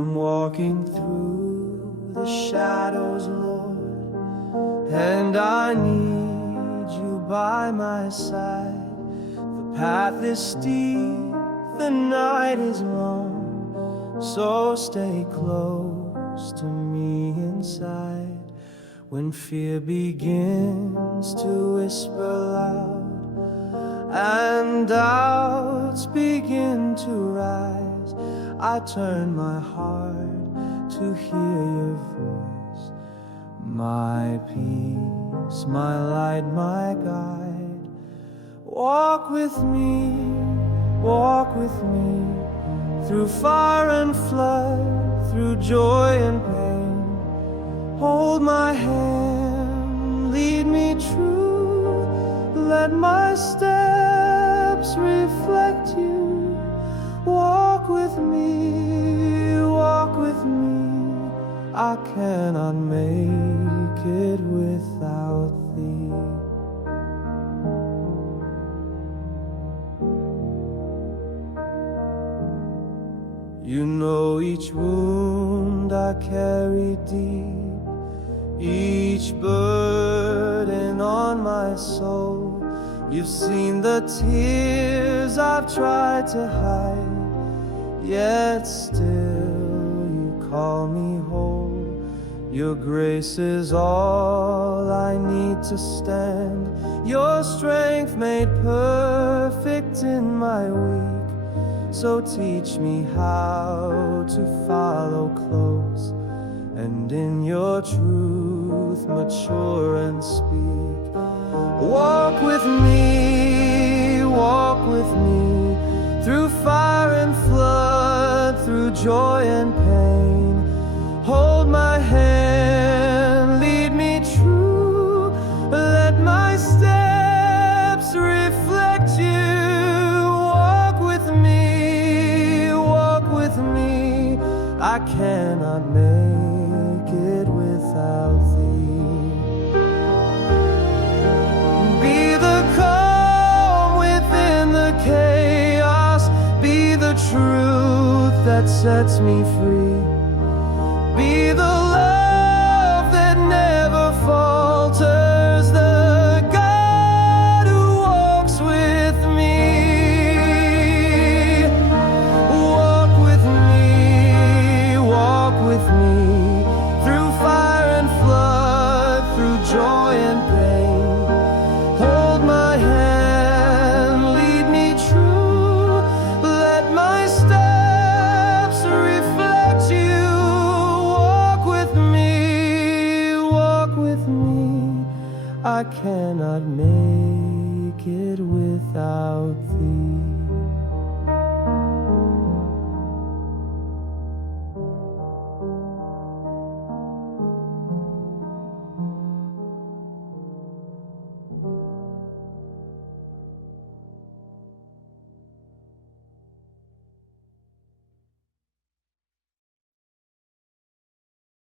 I'm walking through the shadows, Lord, and I need you by my side. The path is steep, the night is long, so stay close to me inside. When fear begins to whisper loud and doubts begin to rise, I turn my heart to hear your voice. My peace, my light, my guide. Walk with me through fire and flood, through joy and pain. Hold my hand, lead me true. Let my steps reflect you. Walk with me, walk with me. I cannot make it without thee. You know each wound I carry deep, each burden on my soul. You've seen the tears I've tried to hide, yet still you call me whole. Your grace is all I need to stand, your strength made perfect in my weak. So teach me how to follow close, and in your truth mature and speak. Walk with me through fire and flood, through joy and pain. Hold my hand, lead me true. Let my steps reflect you. I cannot make it without thee. Be the calm within the chaos, be the truth that sets me free. Be the love that never falters, the God who walks with me. With me through fire and flood, through joy and pain. Hold my hand, lead me true. Let my steps reflect you. Walk with me. I cannot make it without thee.